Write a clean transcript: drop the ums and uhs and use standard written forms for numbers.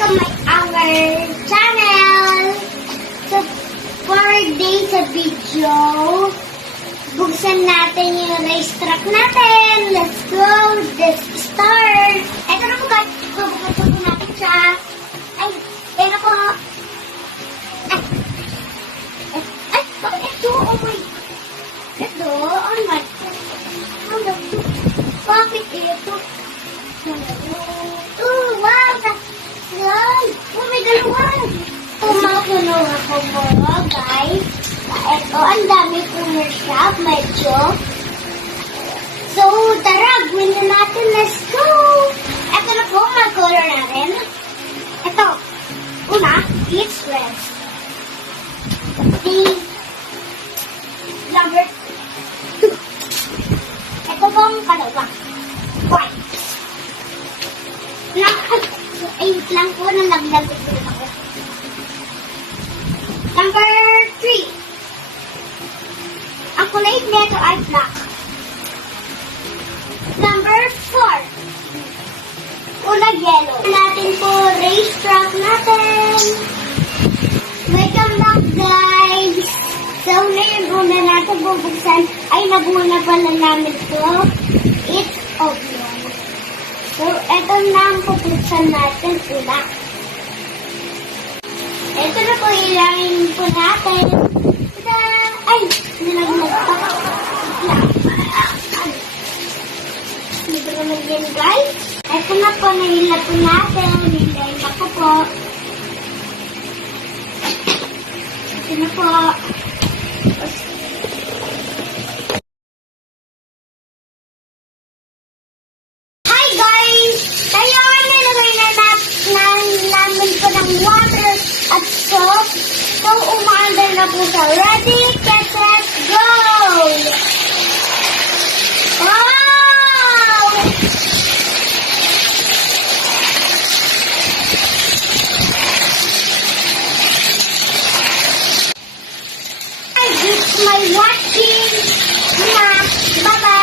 to our channel. So, for today's video, buksan natin yung racetrack natin. Let's go! Let's start! Ito na po ba? Buksan po natin siya. Ay, ito po. Bakit ito? Oh my. Ito? Oh my. Bakit ito? Oh, wow! Yan! Oh, may dalawa! Pumakulo ako mo, guys. Ito, ang dami commercial, medyo. So, tara, gawin na natin. Let's go! Ito na po, mag-color natin. Ito, una, it's red. The number 2. Ito pong palawa. White. Ayun lang po, nalaglag ito ako. Number 3. Ang kulay nito ay black. Number 4. Kulay yellow. Natin po racetrack natin. Welcome back, guys. So, ngayon una natin bubuksan ay nabuo na pala namin ito. It's oblong. So, ito na ang bubuksan natin una. Ito na po, ilangin po natin. Tada! Ay! Nilaglag pa. Dito ko din, guys. Ito na po, nahilap po natin. Nilagay ako po. Ito na po. Hi, guys! Tayo, nilagay na namin po ng water at soap. So, umaandar na po sa ready, set, go! Wow! It's my watching. Bye-bye!